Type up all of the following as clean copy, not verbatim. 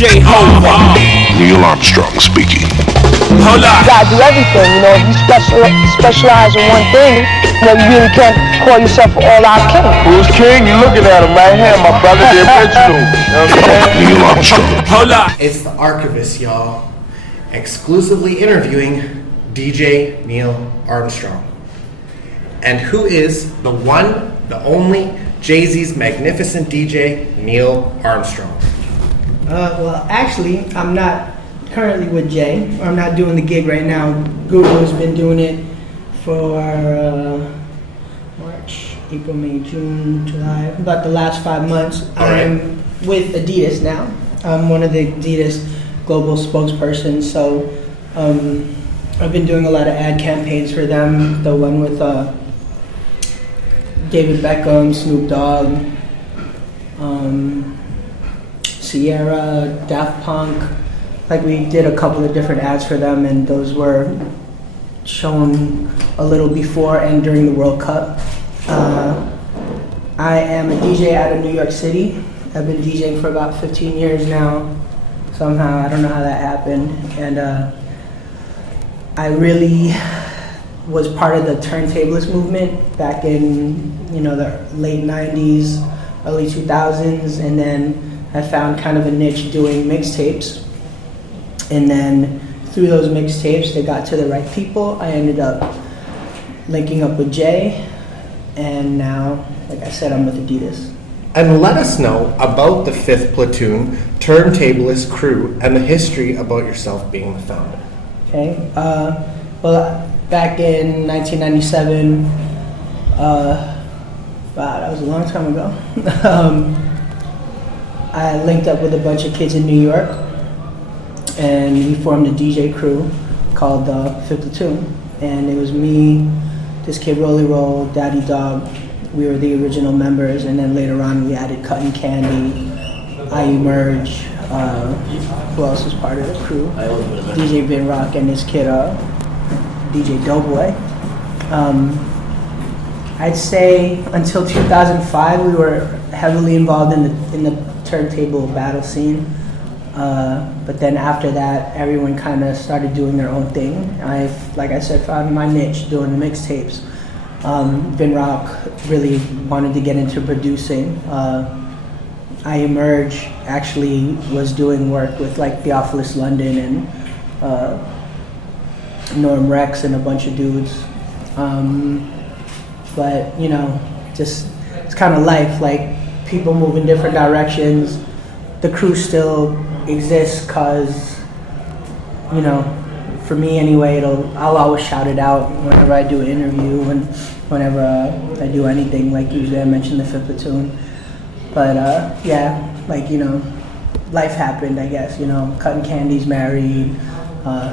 Jehovah. Neil Armstrong speaking. Hold up. You gotta do everything, you know. If you specialize in one thing, you know, you really can't call yourself an all-out king. Who's king? You looking at him right here, my brother, the original. You know what I'm saying? Neil Armstrong. Hold up. It's the Archivest, y'all, exclusively interviewing DJ Neil Armstrong. And who is the one, the only, JAYZ'S magnificent DJ, Neil Armstrong? Well, actually, I'm not currently with Jay. I'm not doing the gig right now. Google's been doing it for March, April, May, June, July, about the last 5 months. I'm with Adidas now. I'm one of the Adidas global spokespersons, so I've been doing a lot of ad campaigns for them. The one with David Beckham, Snoop Dogg, Sierra, Daft Punk. Like, we did a couple of different ads for them, and those were shown a little before and during the World Cup. I am a DJ out of New York City. I've been DJing for about 15 years now. Somehow, I don't know how that happened. And I really was part of the turntablist movement back in, the late 90s, early 2000s, and then I found kind of a niche doing mixtapes. And then through those mixtapes, they got to the right people. I ended up linking up with Jay, and now, like I said, I'm with Adidas. And let us know about the 5th Platoon turntablist crew and the history about yourself being the founder. Okay. Well, back in 1997, wow, that was a long time ago. I linked up with a bunch of kids in New York, and we formed a DJ crew called the 5th Platoon. And it was me, this kid Rolly Roll, Daddy Dog. We were the original members, and then later on we added Cutting Candy, I Emerge. Who else was part of the crew? DJ Vin Rock and this kid, DJ Doughboy. I'd say until 2005 we were heavily involved in the turntable battle scene. But then after that, everyone kind of started doing their own thing. Like I said, found my niche doing the mixtapes. Vin Rock really wanted to get into producing. I Emerge actually was doing work with like Theophilus London and Norm Rex and a bunch of dudes. But just it's kind of life. Like, people move in different directions. The crew still exists because, for me anyway, I'll always shout it out whenever I do an interview and whenever I do anything. Like, usually I mention the 5th Platoon. But life happened, I guess. Cutting Candy's married.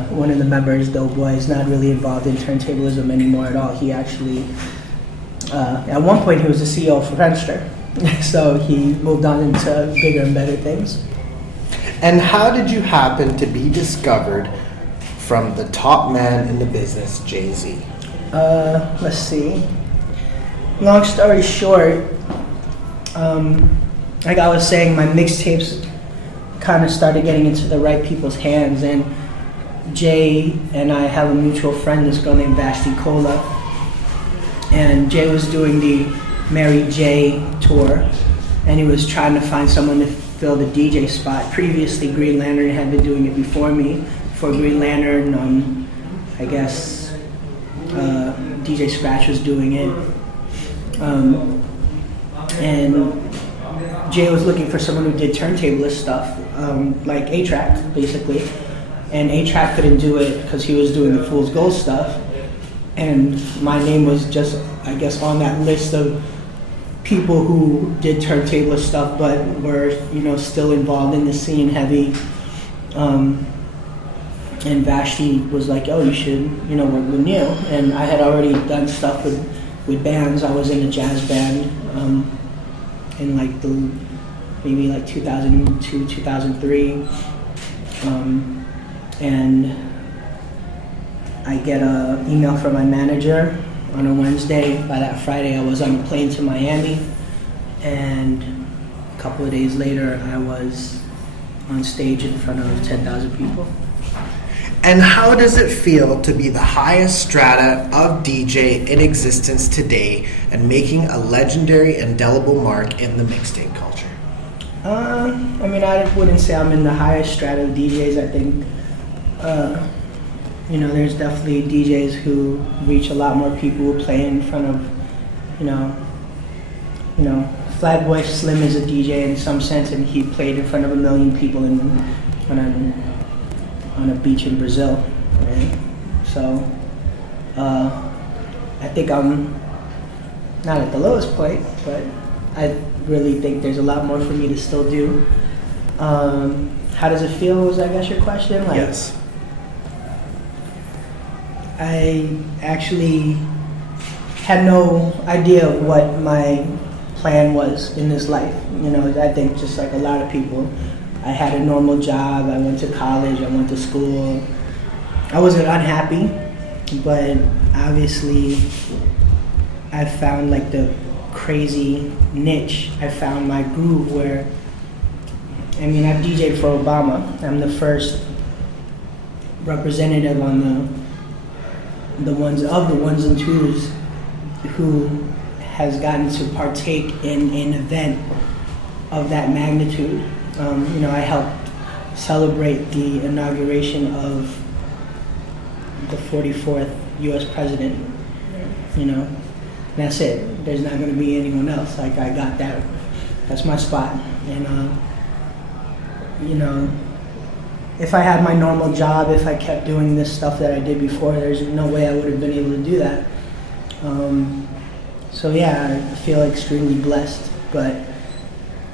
One of the members, Doughboy, is not really involved in turntablism anymore at all. He actually, at one point, he was the CEO of Friendster. So he moved on into bigger and better things. And how did you happen to be discovered from the top man in the business, Jay-Z? Let's see. Long story short, like I was saying, my mixtapes kind of started getting into the right people's hands, and Jay and I have a mutual friend, this girl named Vashti Kola, and Jay was doing the Mary J tour, and he was trying to find someone to fill the DJ spot. Previously, Green Lantern had been doing it before me. Before Green Lantern, I guess DJ Scratch was doing it. And Jay was looking for someone who did turntablist stuff, like A-Track, basically. And A-Track couldn't do it because he was doing the Fool's Gold stuff. And my name was just, I guess, on that list of people who did turntablist stuff but were, still involved in the scene heavy. And Vashti was like, oh, you should, work with Neil. And I had already done stuff with bands. I was in a jazz band in maybe 2002, 2003. And I get an email from my manager on a Wednesday. By that Friday, I was on a plane to Miami. And a couple of days later, I was on stage in front of 10,000 people. And how does it feel to be the highest strata of DJ in existence today and making a legendary, indelible mark in the mixtape culture? I mean, I wouldn't say I'm in the highest strata of DJs. I think, you know, there's definitely DJs who reach a lot more people, who play in front of, you know, Flatbush Slim is a DJ in some sense, and he played in front of 1 million people on a beach in Brazil, right? So, I think I'm not at the lowest point, but I really think there's a lot more for me to still do. How does it feel, was I guess your question? Like, Yes. I actually had no idea of what my plan was in this life. You know, I think just like a lot of people, I had a normal job, I went to college, I went to school. I wasn't unhappy, but obviously I found like the crazy niche. I found my groove where, I mean, I've DJed for Obama. I'm the first representative on the ones and twos who has gotten to partake in an event of that magnitude. You know, I helped celebrate the inauguration of the 44th U.S. president. You know, and that's it. There's not going to be anyone else. Like, I got that. That's my spot. And you know, if I had my normal job, if I kept doing this stuff that I did before, there's no way I would have been able to do that. So yeah, I feel extremely blessed, but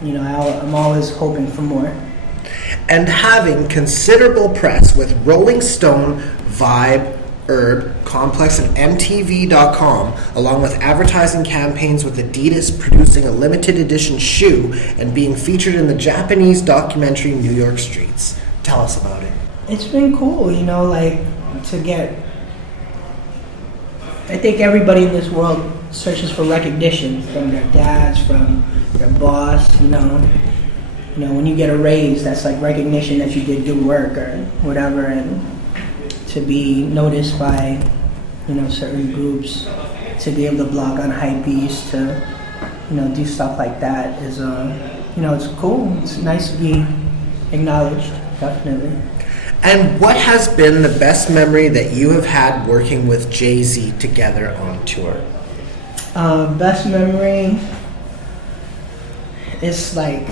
you know, I'm always hoping for more. And having considerable press with Rolling Stone, Vibe, Herb, Complex, and MTV.com, along with advertising campaigns with Adidas producing a limited edition shoe and being featured in the Japanese documentary New York Streets. Tell us about it. It's been cool, you know, like to get, I think everybody in this world searches for recognition from their dads, from their boss, you know, when you get a raise, that's like recognition that you did good work or whatever, and to be noticed by, you know, certain groups, to be able to blog on Hypebeast, to, you know, do stuff like that is, you know, it's cool. It's nice to be acknowledged, definitely. And what has been the best memory that you have had working with Jay-Z together on tour? Best memory is like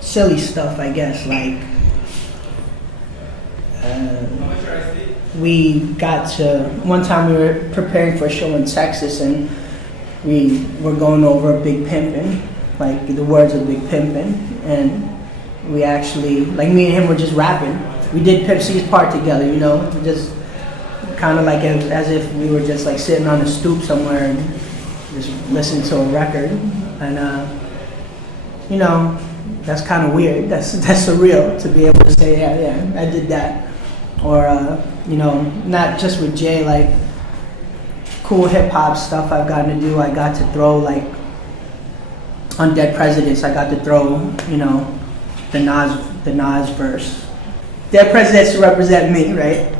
silly stuff, I guess. Like we got to, one time we were preparing for a show in Texas and we were going over Big Pimpin', like the words of Big Pimpin', and we actually, like me and him were just rapping. We did Pip C's part together, you know, just kind of like as if we were just like sitting on a stoop somewhere and just listening to a record. And, you know, that's kind of weird. That's surreal to be able to say, yeah, I did that. Or, you know, not just with Jay, like cool hip hop stuff I've gotten to do. I got to throw like on Dead Presidents, I got to throw, you know, the Nas verse. Dead Presidents represent me, right?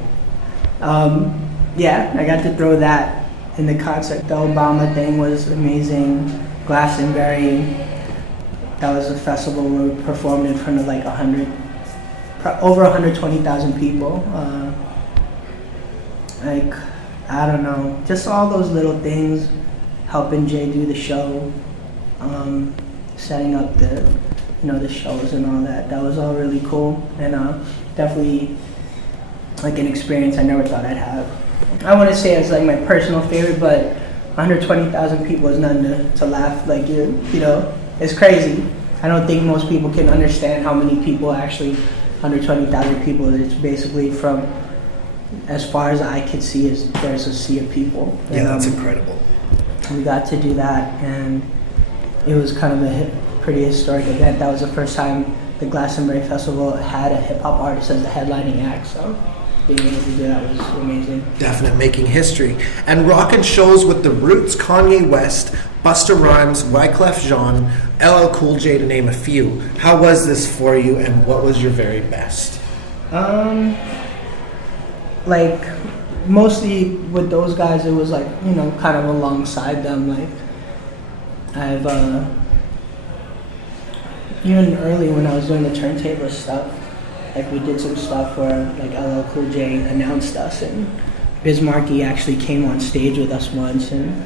Yeah, I got to throw that in the concert. The Obama thing was amazing. Glastonbury, that was a festival where we performed in front of like over 120,000 people. Like, I don't know, just all those little things, helping Jay do the show, setting up the, you know, the shows and all that. That was all really cool, and definitely like an experience I never thought I'd have. I wouldn't say it's like my personal favorite, but 120,000 people is nothing to laugh. Like, you know, it's crazy. I don't think most people can understand how many people actually, 120,000 people. It's basically from, as far as I could see, is there's a sea of people. Yeah, that's incredible. We got to do that, and it was kind of a pretty historic event. That was the first time the Glastonbury Festival had a hip hop artist as the headlining act. So being able to do that was amazing. Definite making history. And rocking shows with The Roots, Kanye West, Busta Rhymes, Wyclef Jean, LL Cool J, to name a few. How was this for you, and what was your very best? Like, mostly with those guys, it was like, you know, kind of alongside them. Like, I've, even early when I was doing the turntable stuff, like we did some stuff where like LL Cool J announced us, and Biz Markie actually came on stage with us once, and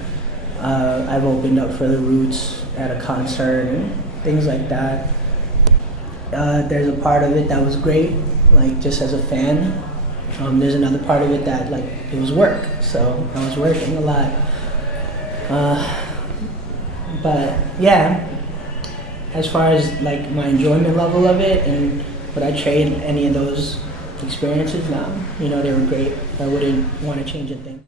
I've opened up for The Roots at a concert and things like that. There's a part of it that was great, like just as a fan. There's another part of it that like it was work, so I was working a lot. But yeah, as far as like my enjoyment level of it and would I trade any of those experiences? No, you know, they were great. I wouldn't want to change a thing.